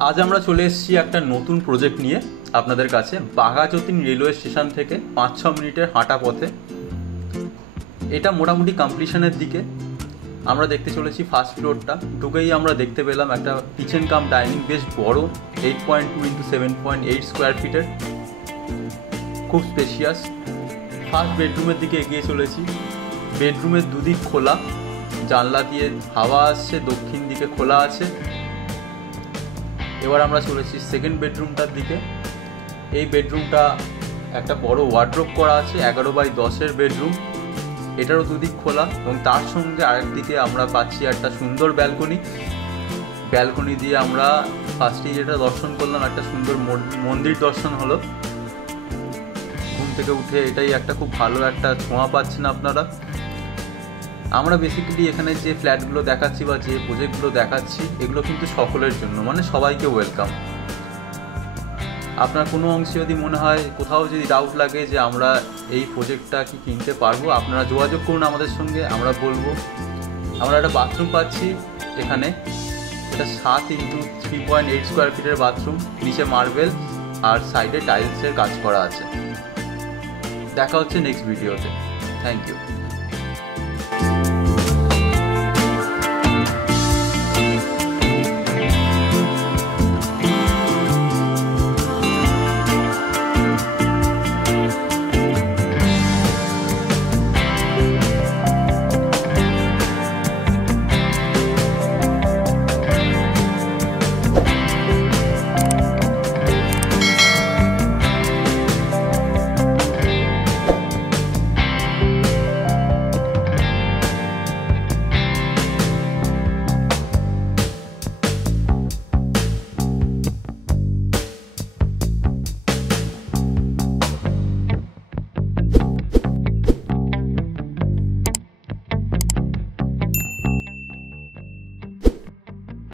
আজ আমরা চলে এসেছি একটা নতুন প্রজেক্ট নিয়ে আপনাদের কাছে। বাঘাযতীন রেলওয়ে স্টেশন থেকে 5-6 মিনিটের হাঁটা পথে। এটা মোটামুটি কমপ্লিশনের দিকে। আমরা দেখতে চলেছি ফার্স্ট ফ্লোরটা। ঢুকেই আমরা দেখতে পেলাম একটা কিচেন কাম ডাইনিং, বেশ বড়, 8.2 × 7.8 স্কোয়ার ফিটের, খুব স্পেশিয়াস। ফার্স্ট বেডরুমের দিকে এগিয়ে চলেছি। বেডরুমের দুদিক খোলা, জানলা দিয়ে হাওয়া আসছে, দক্ষিণ দিকে খোলা আছে। এবার আমরা চলেছি সেকেন্ড বেডরুমটার দিকে। এই বেডরুমটা একটা বড় ওয়ার্ড্রোব করা আছে, 11x10 বেডরুম। এটারও দুদিক খোলা এবং তার সঙ্গে আরেকদিকে আমরা পাচ্ছি একটা সুন্দর ব্যালকনি দিয়ে আমরা ফার্স্টেই যেটা দর্শন করলাম, একটা সুন্দর মন্দির দর্শন হলো। ঘুম থেকে উঠে এটাই একটা খুব ভালো একটা ছোঁয়া পাচ্ছেন আপনারা। আমরা বেসিক্যালি এখানে যে ফ্ল্যাটগুলো দেখাচ্ছি বা যে প্রজেক্টগুলো দেখাচ্ছি, এগুলো কিন্তু সকলের জন্য, মানে সবাইকে ওয়েলকাম। আপনার কোনো অংশে যদি মনে হয়, কোথাও যদি ডাউট লাগে যে আমরা এই প্রজেক্টটা কি কিনতে পারবো, আপনারা যোগাযোগ করুন আমাদের সঙ্গে, আমরা বলবো। আমরা একটা বাথরুম পাচ্ছি এখানে, এটা 7 × 3.8 স্কোয়ার ফিটের বাথরুম, নিচে মার্বেল আর সাইডে টাইলসের কাজ করা আছে। দেখা হচ্ছে নেক্সট ভিডিওতে। Thank you.